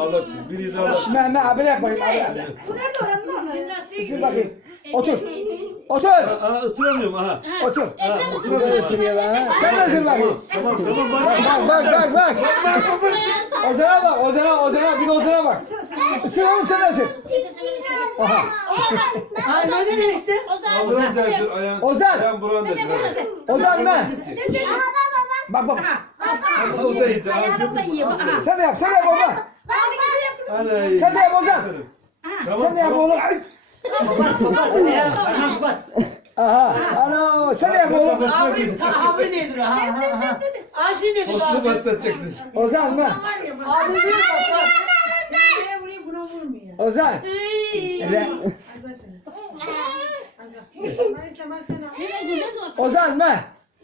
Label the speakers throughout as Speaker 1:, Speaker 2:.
Speaker 1: alırsın. Biri alırsın.
Speaker 2: Mehmet abi yap bakayım. Abi.
Speaker 3: Bu nerede oranın onu?
Speaker 2: Isır bakayım. Otur. Otur.
Speaker 1: Aha ısıramıyorum aha.
Speaker 2: Otur.
Speaker 1: Ha,
Speaker 2: Böyle ısırıyor lan. Sen de ısır bakayım.
Speaker 1: Tamam bak.
Speaker 2: Bak. Ozan'a bak. Ozan'a. Bir de Ozan'a bak. Isır oğlum sen de ısır. Aha.
Speaker 3: Ay nerede işte?
Speaker 1: Buran derdir ayağın.
Speaker 2: Ozan.
Speaker 1: Ayağın buran derdir.
Speaker 2: Ozan ne? Bak.
Speaker 1: O da iyiydi.
Speaker 3: Ayağını da yiyor. Aha.
Speaker 2: Sen de yap baba.
Speaker 3: Hadi güzel yap kızım.
Speaker 1: Ana.
Speaker 2: Sen de yap Ozan.
Speaker 1: Tamam.
Speaker 2: Sen de yap oğlum. Aha. Ana sen de yap oğlum.
Speaker 4: Abi nedir ha? Ayşe nedir
Speaker 1: Osman
Speaker 4: abi?
Speaker 1: atlatacaksın.
Speaker 2: Ozan mı?
Speaker 4: Abi diyor bak.
Speaker 3: Nereye vuruyor buna vurmuyor.
Speaker 2: Ozan. Ozan mı?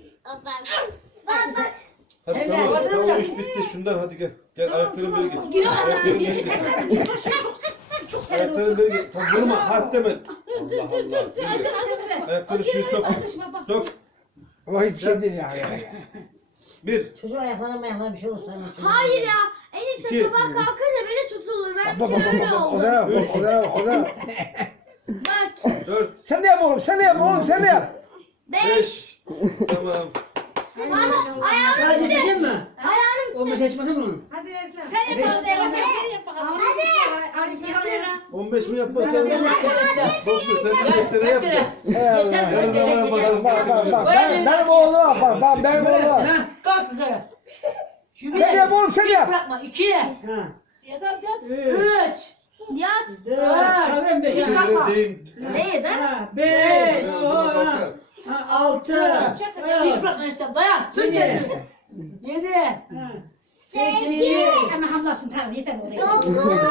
Speaker 1: Hadi tamam o iş bitti. Şundan hadi gel. Gel ayaklarını beri getir. Ayaklarını beri getir. Ayaklarını beri getir. Tamam vurma. Hat deme. Allah Allah. Ayakları şuraya sok. Sok.
Speaker 2: O hiçbir şey değil ya.
Speaker 1: Bir.
Speaker 4: Çocuğun ayaklarına bir şey olursa.
Speaker 5: Hayır ya. Enişte
Speaker 1: İki.
Speaker 5: sabah kalkınca beni tutulur. Ben
Speaker 2: Bak.
Speaker 5: öyle oldum.
Speaker 2: Ozan'a bak. Ozan'a.
Speaker 5: Dört.
Speaker 1: Dört.
Speaker 2: Sen de yap oğlum. Sen de yap.
Speaker 5: Beş.
Speaker 1: Beş. Tamam.
Speaker 5: Bana ayağını
Speaker 4: Sadece
Speaker 5: bitti.
Speaker 4: bizim mi?
Speaker 5: Ayağını
Speaker 4: O bir seçmesi bunun.
Speaker 3: Hadi Esra.
Speaker 6: Sen yap sen yap bakalım.
Speaker 3: Hadi. Arif yapıyor.
Speaker 1: 15 mi yapmazsan? Doktor sen bir tane yap da.
Speaker 2: Eyvallah.
Speaker 1: Yarın zamana bakalım.
Speaker 2: Bak. Benim oğluma bak. Bak benim oğluma.
Speaker 4: Kalk yukarı.
Speaker 2: Sen de yap oğlum sen de yap.
Speaker 4: Bırakma. 2.
Speaker 6: Yeter Cat.
Speaker 4: 3.
Speaker 5: yat.
Speaker 4: 4. 5.
Speaker 1: Şöyle deyim.
Speaker 6: Neydi ha?
Speaker 4: 5.
Speaker 1: Dur bakar.
Speaker 4: 6. Hiç bırakma işte. Dayan. Sık kendini. 7.
Speaker 5: Sekiz.
Speaker 6: Hemen hamlasın tamam yeter oraya.
Speaker 5: Dokuz.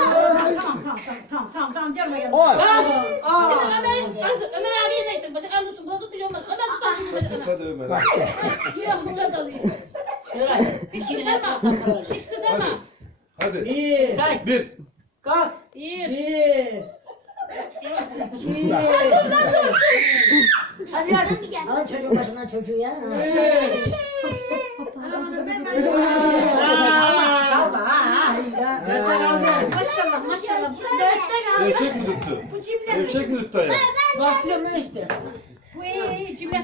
Speaker 6: Tamam gelme gelme.
Speaker 2: 10.
Speaker 6: Şimdi Ömer abiye ne ettin? Bacak almışsın bunu tutmayacağım ben. Ömer tutar şimdi bacakına.
Speaker 1: Hadi Ömer.
Speaker 6: Yok burada dalayım.
Speaker 4: Söyle.
Speaker 6: Hiç tutamam. Hiç tutamam.
Speaker 1: Hadi.
Speaker 4: 1. Say.
Speaker 1: Bir.
Speaker 4: Kalk.
Speaker 6: Bir.
Speaker 4: 1. Hadi hadi. Alın çocuğun başından çocuğu ya.
Speaker 6: Maşallah.
Speaker 5: Dörtte kaldı.
Speaker 1: Gevşek mi tuttu? Gevşek mi tuttu ayağı?
Speaker 4: Bastırıyorum ben işte.
Speaker 6: Bu cimle